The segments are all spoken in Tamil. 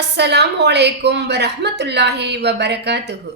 அஸ்ஸலாமு அலைக்கும் வரஹ்மத்துல்லாஹி வபரகாத்துஹு.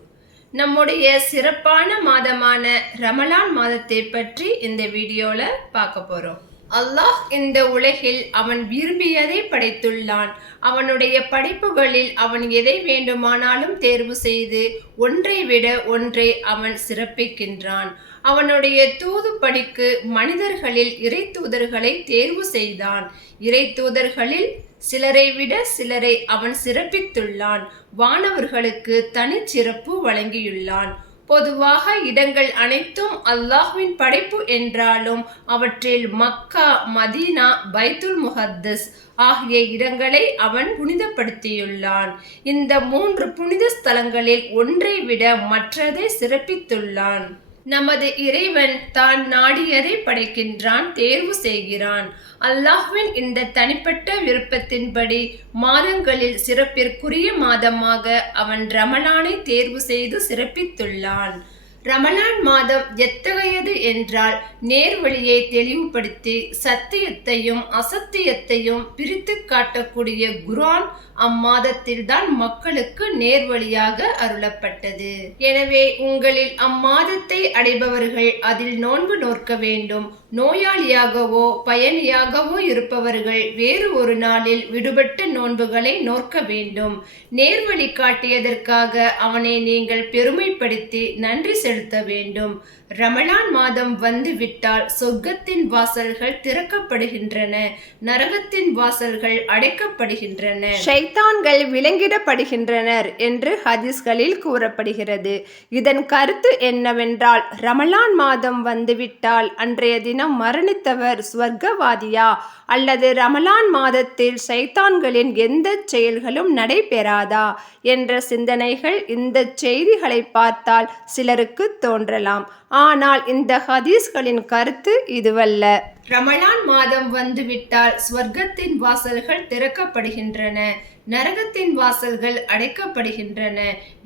நம்முடைய சிறப்பான மாதமான ரமலான் மாதத்தை பற்றி இந்த வீடியோல பார்க்க போறோம். அல்லாஹ் இந்த உலகில் அவன் விரும்பியதை படைத்துள்ளான். அவனுடைய படைப்புகளில் அவன் எதை வேண்டுமானாலும் தேர்வு செய்து ஒன்றை விட ஒன்றை அவன் சிறப்பிக்கின்றான். அவனுடைய தூது பணிக்கு மனிதர்களில் இறை தூதர்களை தேர்வு செய்தான். இறை தூதர்களில் சிலரை விட சிலரை அவன் சிறப்பித்துள்ளான். வானவர்களுக்கு தனிச்சிறப்பு வழங்கியுள்ளான். பொதுவாக இடங்கள் அனைத்தும் அல்லாஹ்வின் படைப்பு என்றாலும் அவற்றில் மக்கா, மதீனா, பைத்துல் முகத்தஸ் ஆகிய இடங்களை அவன் புனிதப்படுத்தியுள்ளான். இந்த 3 புனித ஸ்தலங்களில் ஒன்றை விட மற்றதை சிறப்பித்துள்ளான். நமது இறைவன் தான் நாடியதை படைக்கின்றான், தேர்வு செய்கிறான். அல்லாஹ்வின் இந்த தனிப்பட்ட விருப்பத்தின்படி மாதங்களில் சிறப்பிற்குரிய மாதமாக அவன் ரமலானை தேர்வு செய்து சிறப்பித்துள்ளான். ரமலான் மாதம் எத்தகையது என்றால், நேர்வழியை தெளிவுபடுத்தி சத்தியத்தையும் அசத்தியத்தையும் பிரித்து காட்டக்கூடிய குர்ஆன் அம்மாதத்தில்தான் மக்களுக்கு நேர்வழியாக அருளப்பட்டது. எனவே உங்களில் அம்மாதத்தை அடைபவர்கள் அதில் நோன்பு நோற்க வேண்டும். நோயாளியாகவோ பயணியாகவோ இருப்பவர்கள் வேறு ஒரு நாளில் விடுபட்ட நோன்புகளை நோற்க வேண்டும். நேர்வழி காட்டியதற்காக அவனை நீங்கள் பெருமைப்படுத்தி நன்றி செலுத்த வேண்டும். ரமலான் மாதம் வந்துவிட்டால் சொர்க்கத்தின் வாசல்கள் திறக்கப்படுகின்றன, நரகத்தின் வாசல்கள் அடைக்கப்படுகின்றன, ஷைத்தான்கள் விலங்கிடப்படுகின்றனர் என்று ஹதீஸ்களில் கூறப்படுகிறது. இதன் கருத்து என்னவென்றால், ரமலான் மாதம் வந்துவிட்டால் அன்றைய தினம் மரணித்தவர் ஸ்வர்க்கவாதியா அல்லது ரமலான் மாதத்தில் ஷைத்தான்களின் எந்த செயல்களும் நடைபெறாதா என்ற சிந்தனைகள் இந்த செய்திகளை பார்த்தால் சிலருக்கு தோன்றலாம். ஆனால் இந்த ஹதீஸ்களின் கருத்து இதுவல்ல. ரமலான் மாதம் வந்துவிட்டால் ஸ்வர்க்கத்தின் வாசல்கள் திறக்கப்படுகின்றன, நரகத்தின் வாசல்கள் அடைக்கப்படுகின்றன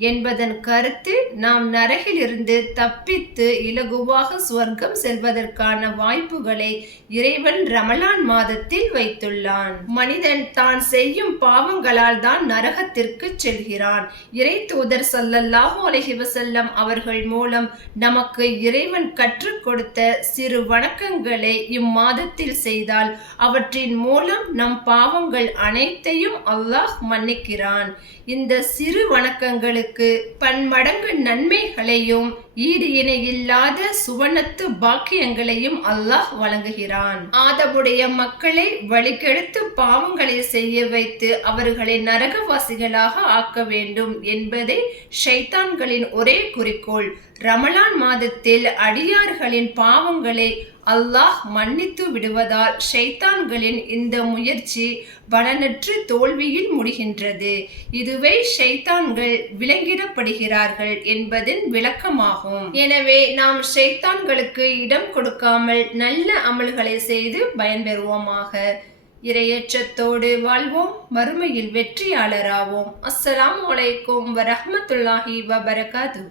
என்பதன் கருத்து நாம் நரகிலிருந்து தப்பித்து இலகுவாக ஸ்வர்க்கம் செல்வதற்கான வாய்ப்புகளை இறைவன் ரமலான் மாதத்தில் வைத்துள்ளான். மனிதன் தான் செய்யும் பாவங்களால் தான் நரகத்திற்கு செல்கிறான். இறை தூதர் ஸல்லல்லாஹு அலைஹி வஸல்லம் அவர்கள் மூலம் நமக்கு இறைவன் கற்றுக் கொடுத்த சிறு வணக்கங்களை இம்மாதத்தில் செய்தால் அவற்றின் மூலம் நம் பாவங்கள் அனைத்தையும் அல்லாஹ் மன்னிக்கிறான். இந்த சிறு வணக்கங்களுக்கு பன்மடங்கு நன்மைகளையும் ஈடு இணை இல்லாத சுவனத்து பாக்கியங்களையும் அல்லாஹ் வழங்குகிறான். ஆதமுடைய மக்களை வழிகெடுத்து பாவங்களை செய்ய வைத்து அவர்களை நரகவாசிகளாக ஆக்க வேண்டும் என்பதே ஷைத்தான்களின் ஒரே குறிக்கோள். ரமலான் மாதத்தில் அடியார்களின் பாவங்களை அல்லாஹ் மன்னித்து விடுவதால் ஷைத்தான்களின் இந்த முயற்சி பலனற்று தோல்வியில் முடிகின்றது. இதுவே ஷைத்தான்கள் விலங்கிடப்படுகிறார்கள் என்பதன் விளக்கமாகும். எனவே நாம் ஷைத்தான்களுக்கு இடம் கொடுக்காமல் நல்ல அமல்களை செய்து பயன்பெறுவோமாக. இறையச்சத்தோடு வாழ்வோம், மறுமையில் வெற்றியாளராவோம். அஸ்ஸலாமு அலைக்கும் வரஹ்மத்துல்லாஹி வபரகாத்துஹு.